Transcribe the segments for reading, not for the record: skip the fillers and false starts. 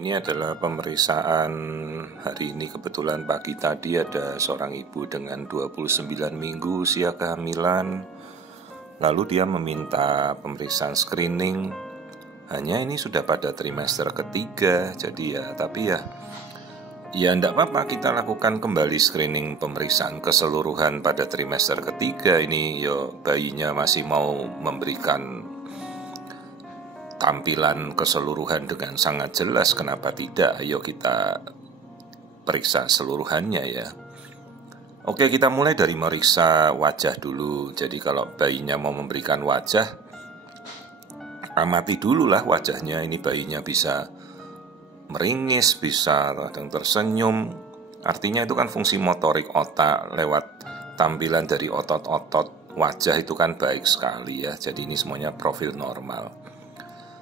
Ini adalah pemeriksaan hari ini. Kebetulan pagi tadi ada seorang ibu dengan 29 minggu usia kehamilan. Lalu dia meminta pemeriksaan screening. Hanya ini sudah pada trimester ketiga. Jadi tapi enggak apa-apa, kita lakukan kembali screening pemeriksaan keseluruhan pada trimester ketiga. Ini bayinya masih mau memberikan tampilan keseluruhan dengan sangat jelas, kenapa tidak? Ayo kita periksa seluruhannya ya. Oke, kita mulai dari meriksa wajah dulu. Jadi kalau bayinya mau memberikan wajah, amati dulu lah wajahnya. Ini bayinya bisa meringis, bisa kadang tersenyum. Artinya itu kan fungsi motorik otak lewat tampilan dari otot-otot wajah itu kan baik sekali ya. Jadi ini semuanya profil normal.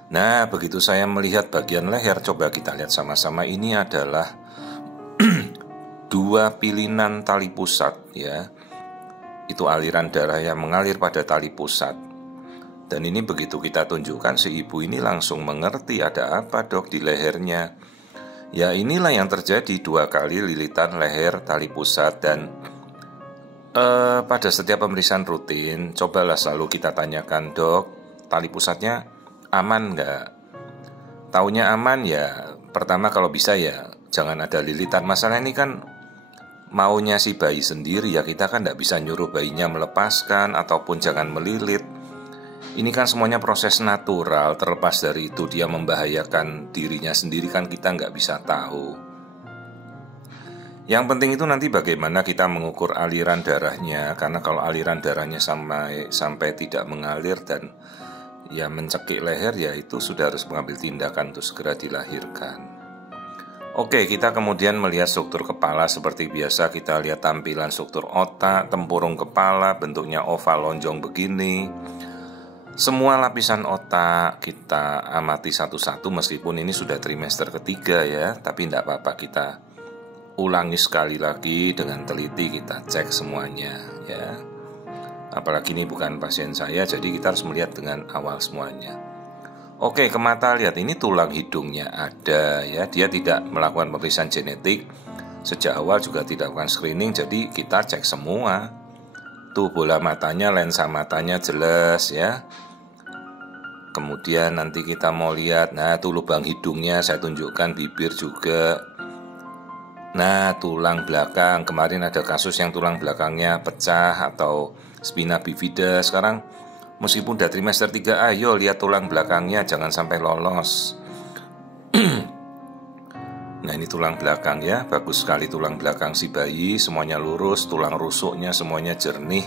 Nah, begitu saya melihat bagian leher, coba kita lihat sama-sama. Ini adalah dua pilihan tali pusat ya. Itu aliran darah yang mengalir pada tali pusat. Dan ini begitu kita tunjukkan, si ibu ini langsung mengerti ada apa dok di lehernya. Ya inilah yang terjadi, 2 kali lilitan leher tali pusat. Dan pada setiap pemeriksaan rutin, cobalah selalu kita tanyakan, dok, tali pusatnya aman nggak? Taunya aman ya, pertama kalau bisa ya jangan ada lilitan. Masalah ini kan maunya si bayi sendiri ya, kita kan nggak bisa nyuruh bayinya melepaskan ataupun jangan melilit. Ini kan semuanya proses natural, terlepas dari itu dia membahayakan dirinya sendiri kan kita nggak bisa tahu. Yang penting itu nanti bagaimana kita mengukur aliran darahnya, karena kalau aliran darahnya sampai tidak mengalir dan ya mencekik leher, ya itu sudah harus mengambil tindakan untuk segera dilahirkan. Oke, kita kemudian melihat struktur kepala. Seperti biasa kita lihat tampilan struktur otak, tempurung kepala bentuknya oval lonjong begini. Semua lapisan otak kita amati satu-satu, meskipun ini sudah trimester ketiga ya, tapi tidak apa-apa, kita ulangi sekali lagi dengan teliti, kita cek semuanya ya. Apalagi ini bukan pasien saya, jadi kita harus melihat dengan awal semuanya. Oke, ke mata lihat, ini tulang hidungnya ada ya. Dia tidak melakukan pemeriksaan genetik sejak awal, juga tidak melakukan screening, jadi kita cek semua. Tuh bola matanya, lensa matanya jelas ya. Kemudian nanti kita mau lihat, nah tuh lubang hidungnya saya tunjukkan, bibir juga. Nah tulang belakang, kemarin ada kasus yang tulang belakangnya pecah atau spina bifida. Sekarang meskipun udah trimester 3, ayo lihat tulang belakangnya, jangan sampai lolos. Nah ini tulang belakang ya, bagus sekali tulang belakang si bayi, semuanya lurus, tulang rusuknya semuanya jernih,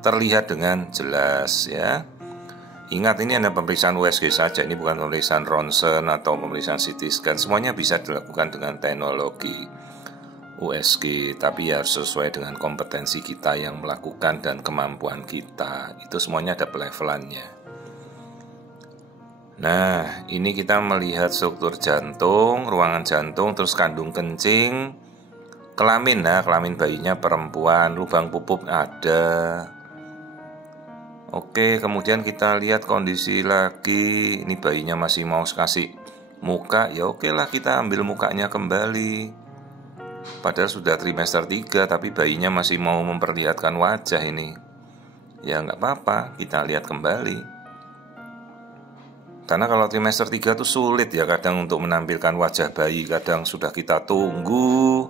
terlihat dengan jelas ya. Ingat, ini ada pemeriksaan USG saja, ini bukan pemeriksaan ronsen atau pemeriksaan CT scan. Semuanya bisa dilakukan dengan teknologi USG, tapi ya harus sesuai dengan kompetensi kita yang melakukan dan kemampuan kita. Itu semuanya ada pelevelannya. Nah, ini kita melihat struktur jantung, ruangan jantung, terus kandung kencing, kelamin. Nah, kelamin bayinya perempuan, lubang pupuk ada. Oke, kemudian kita lihat kondisi lagi. Ini bayinya masih mau kasih muka, ya oke lah kita ambil mukanya kembali. Padahal sudah trimester 3, tapi bayinya masih mau memperlihatkan wajah ini. Ya nggak apa-apa, kita lihat kembali. Karena kalau trimester 3 tuh sulit ya kadang untuk menampilkan wajah bayi. Kadang sudah kita tunggu,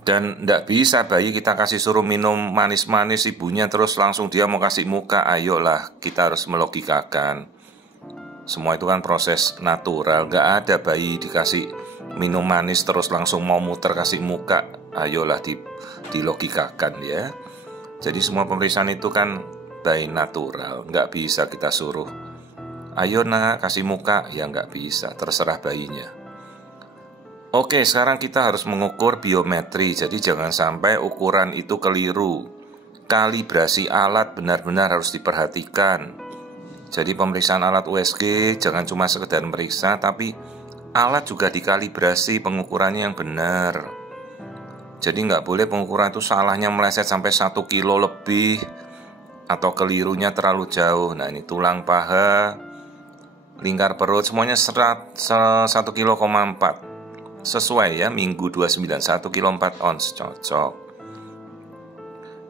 dan nggak bisa bayi kita kasih suruh minum manis-manis ibunya terus langsung dia mau kasih muka. Ayolah, kita harus melogikakan. Semua itu kan proses natural. Nggak ada bayi dikasih minum manis terus langsung mau muter kasih muka. Ayolah dilogikakan ya. Jadi semua pemeriksaan itu kan by natural. Nggak bisa kita suruh, ayo nak kasih muka. Ya nggak bisa, terserah bayinya. Oke, sekarang kita harus mengukur biometri. Jadi jangan sampai ukuran itu keliru. Kalibrasi alat benar-benar harus diperhatikan. Jadi pemeriksaan alat USG jangan cuma sekedar meriksa, tapi alat juga dikalibrasi pengukurannya yang benar. Jadi nggak boleh pengukuran itu salahnya meleset sampai 1 kilo lebih, atau kelirunya terlalu jauh. Nah ini tulang paha, lingkar perut, semuanya 1,4 kilo. Sesuai ya, minggu 29, 1 kilo 4 ons, cocok.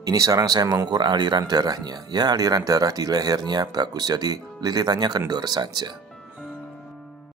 Ini sekarang saya mengukur aliran darahnya. Ya, aliran darah di lehernya bagus, jadi lilitannya kendor saja.